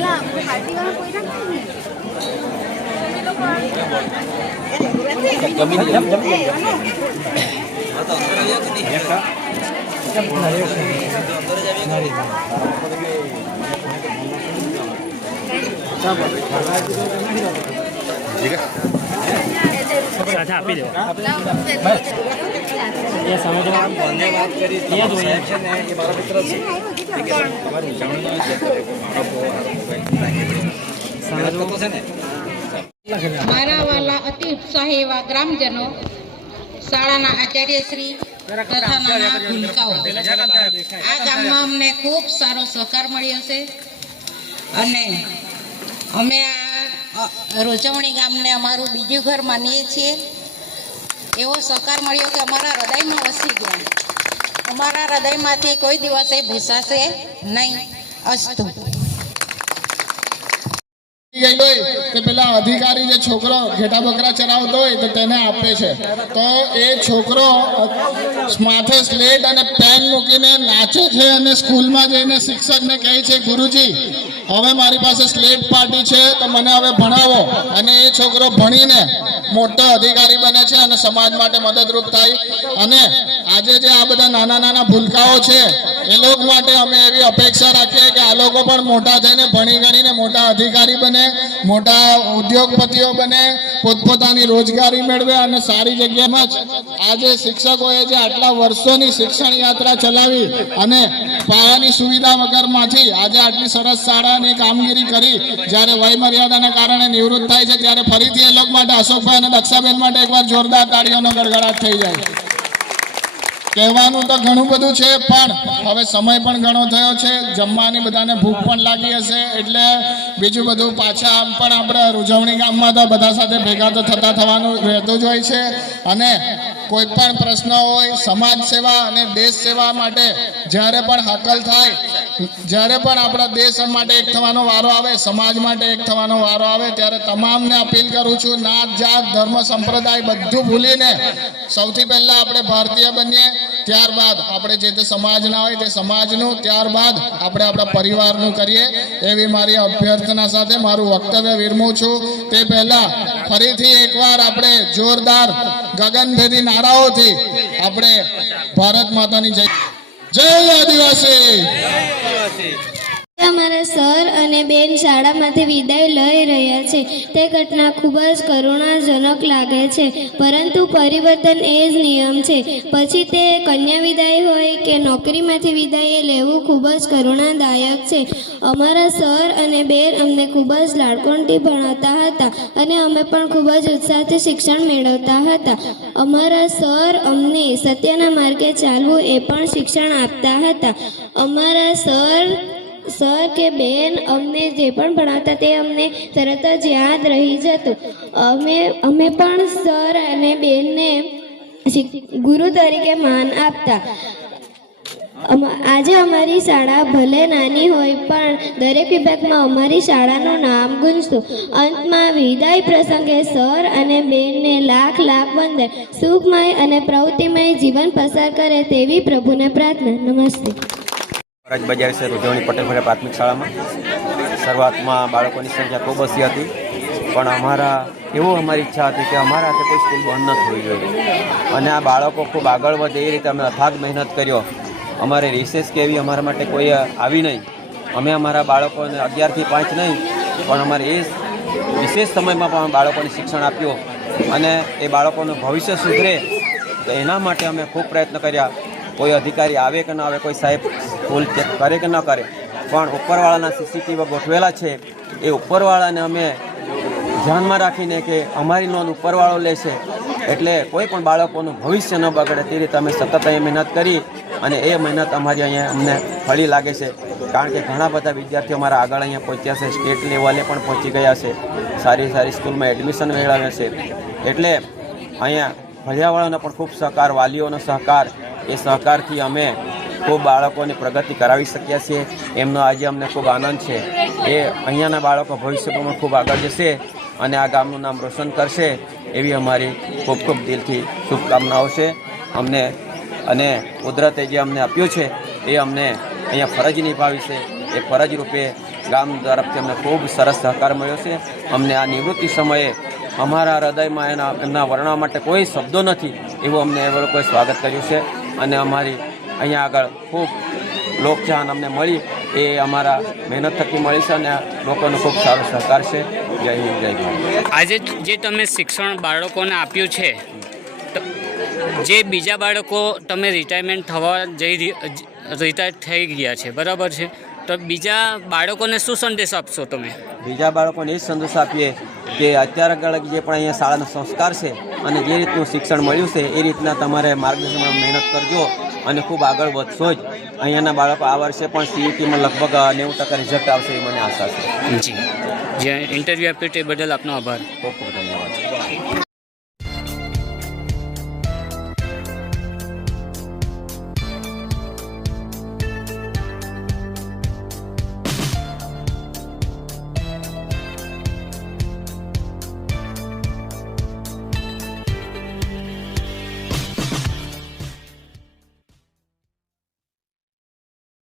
là mình cái đi ăn cái rất nhiều Jom ini jom jom. Ya kak. Jom kita lihat. Nari. Jom. Jika. સાથે આપી દેવો. એ સમજવા મારા વાલા અતિ ઉત્સાહી એવા ગ્રામજનો શાળાના આચાર્યશ્રી તથા નાના ભૂલકાઓ આ ગામમાં અમને ખૂબ સારો સહકાર મળ્યો છે. અને અમે આ રોજવણી ગામને અમારું બીજું ઘર માનીએ છીએ. એવો સહકાર મળ્યો કે અમારા હૃદયમાં વસી ગયા. અમારા હૃદયમાંથી કોઈ દિવસે ભૂસાશે નહીં. અસ્તુ. ગઈ હોય તો પેલા અધિકારી જે છોકરો ઘેટા બકરા ચરાવતો હોય તો તેને આપે છે. તો એ છોકરો માથે સ્લેટ અને પેન મૂકીને નાચે છે અને સ્કૂલમાં જઈને શિક્ષકને કહે છે, ગુરુજી, હવે મારી પાસે સ્લેટ પાર્ટી છે, તો મને હવે ભણાવો. અને એ છોકરો ભણીને મોટો અધિકારી બને છે અને સમાજ માટે મદદરૂપ થાય. અને આજે જે આ બધા નાના નાના ભૂલકાઓ છે એ લોકો માટે અમે એવી અપેક્ષા રાખીએ કે આ લોકો પણ મોટા થઈને ભણી ગણીને મોટા અધિકારી બને, મોટા ઉદ્યોગપતિઓ બને, પોતપોતાની રોજગારી મેળવે અને સારી જગ્યામાં જ આજે શિક્ષકોએ જે આટલા વર્ષોની શિક્ષણ યાત્રા ચલાવી અને પાયાની સુવિધા વગરમાંથી આજે આટલી સરસ શાળાની કામગીરી કરી, જ્યારે વય મર્યાદાના કારણે નિવૃત્ત થાય છે, ત્યારે ફરીથી એ લોકો માટે અશોકભાઈ અને દક્ષાબેન માટે એકવાર જોરદાર તાળીઓનો ગડગડાટ થઈ જાય. કહેવાનું તો ઘણું બધું છે, પણ હવે સમય પણ ઘણો થયો છે. જમવાની બધાને ભૂખ પણ લાગી હશે. એટલે બીજું બધું પાછા આમ પણ આપણે રૂજવણી ગામમાં તો બધા સાથે ભેગા તો થતા થવાનું રહેતું જ હોય છે. અને કોઈ પણ પ્રશ્ન હોય, સમાજ સેવા અને દેશ સેવા માટે જ્યારે પણ હાકલ થાય જ્યારે પણ આપણા દેશ માટે એક થવાનો વારો આવે, સમાજ માટે એક થવાનો વારો આવે, ત્યારે તમામને અપીલ કરું છું, નાત જાત, ધર્મ, સંપ્રદાય બધું ભૂલીને સૌથી પહેલા આપણે ભારતીય બનીએ, ત્યારબાદ આપણે જે તે સમાજના હોય તે સમાજનું, ત્યારબાદ આપણે આપણા પરિવારનું કરીએ. એવી મારી અભ્યર્થના સાથે મારું વક્તવ્ય વિરમું છું. તે પહેલા ફરીથી એકવાર આપણે જોરદાર ગગનભેદી નારાઓથી આપણે ભારત માતાની જય. જય આદિવાસી! しい。અમારા સર અને બેન શાળામાંથી વિદાય લઈ રહ્યા છે. તે ઘટના ખૂબ જ કરુણાજનક લાગે છે, પરંતુ પરિવર્તન એ જ નિયમ છે. પછી તે કન્યા વિદાય હોય કે નોકરીમાંથી વિદાય લેવું ખૂબ જ કરુણાદાયક છે. અમારા સર અને બેન અમને ખૂબ જ લાડકોણથી ભણાવતા હતા અને અમે પણ ખૂબ જ ઉત્સાહથી શિક્ષણ મેળવતા હતા. અમારા સર અમને સત્યના માર્ગે ચાલવું એ પણ શિક્ષણ આપતા હતા. અમારા સર સર કે બેન અમને જે પણ ભણાવતા તે અમને તરત જ યાદ રહી જતું. અમે અમે પણ સર અને બેનને ગુરુ તરીકે માન આપતા. આજે અમારી શાળા ભલે નાની હોય પણ દરેક વિભાગમાં અમારી શાળાનું નામ ગુંજતું. અંતમાં વિદાય પ્રસંગે સર અને બેનને લાખ લાખ વંદન. સુખમય અને પ્રવૃત્તિમય જીવન પસાર કરે તેવી પ્રભુને પ્રાર્થના. નમસ્તે. રાજ બજાર છે પટેલ પટેલભાઈ પ્રાથમિક શાળામાં. શરૂઆતમાં બાળકોની સંખ્યા ખૂબ ઓછી હતી. પણ અમારા, એવું અમારી ઈચ્છા હતી કે અમારા હાથે કોઈ સ્કૂલ બંધ ન થવી જોઈએ. અને આ બાળકો ખૂબ આગળ વધે એ રીતે અમે અથાગ મહેનત કર્યો. અમારે રિસેસ કે એવી અમારા માટે કોઈ આવી નહીં. અમે અમારા બાળકોને અગિયારથી પાંચ નહીં, પણ અમારે એ વિશેષ સમયમાં પણ બાળકોને શિક્ષણ આપ્યું. અને એ બાળકોનું ભવિષ્ય સુધરે, તો એના માટે અમે ખૂબ પ્રયત્ન કર્યા. કોઈ અધિકારી આવે કે ન આવે, કોઈ સાહેબ સ્કૂલ ચેક કરે કે ન કરે, પણ ઉપરવાળાના સીસીટીવી ગોઠવેલા છે. એ ઉપરવાળાને અમે ધ્યાનમાં રાખીને કે અમારી નોંધ ઉપરવાળો લેશે. એટલે કોઈ પણ બાળકોનું ભવિષ્ય ન બગડે તે રીતે અમે સતત અહીંયા મહેનત કરી અને એ મહેનત અમારી અહીંયા અમને ફળી લાગે છે. કારણ કે ઘણા બધા વિદ્યાર્થીઓ અમારા આગળ અહીંયા પહોંચ્યા છે, સ્ટેટ લેવલે પણ પહોંચી ગયા છે. સારી સારી સ્કૂલમાં એડમિશન મેળવ્યા છે. એટલે અહીંયા ભણ્યાવાળાનો પણ ખૂબ સહકાર, વાલીઓનો સહકાર. એ સહકારથી અમે ખૂબ બાળકોની પ્રગતિ કરાવી શક્યા છીએ. એમનો આજે અમને ખૂબ આનંદ છે. એ અહીંયાના બાળકો ભવિષ્યમાં ખૂબ આગળ જશે અને આ ગામનું નામ રોશન કરશે એવી અમારી ખૂબ ખૂબ દિલથી શુભકામનાઓ છે. અમને અને કુદરતે જે અમને આપ્યું છે એ અમને અહીંયા ફરજ નિભાવી છે. એ ફરજ રૂપે ગામ તરફથી અમને ખૂબ સરસ સહકાર મળ્યો છે. અમને આ નિવૃત્તિ સમયે અમારા હૃદયમાં એના એમના વર્ણવા માટે કોઈ શબ્દો નથી. એવું અમને એ લોકોએ સ્વાગત કર્યું છે. અને અમારી અહીંયા આગળ ખૂબ લોકચાહન અમને મળી. એ અમારા મહેનત થકી મળી છે અને લોકોનો ખૂબ સારો સહકાર છે. જય હિન્દ જય ભારત. આજે જે તમે શિક્ષણ બાળકોને આપ્યું છે જે બીજા બાળકો તમે રિટાયરમેન્ટ થવા જઈ રિટાયર થઈ ગયા છે બરાબર છે? તો બીજા બાળકોને શું સંદેશ આપશો તમે? બીજા બાળકોને એ સંદેશ આપીએ કે અત્યારે આગળ જે પણ અહીંયા શાળાનો સંસ્કાર છે અને જે રીતનું શિક્ષણ મળ્યું છે એ રીતના તમારે માર્ગદર્શનમાં મહેનત કરજો. અને ખૂબ આગળ વધશો જ. અહીંયાના બાળકો આ વર્ષે પણ સીઈટીમાં લગભગ નેવું ટકા રિઝલ્ટ આવશે એ મને આશા છે. જી. જે ઇન્ટરવ્યૂ આપ્યું તે બદલ આપનો આભાર. ખૂબ ખૂબ ધન્યવાદ.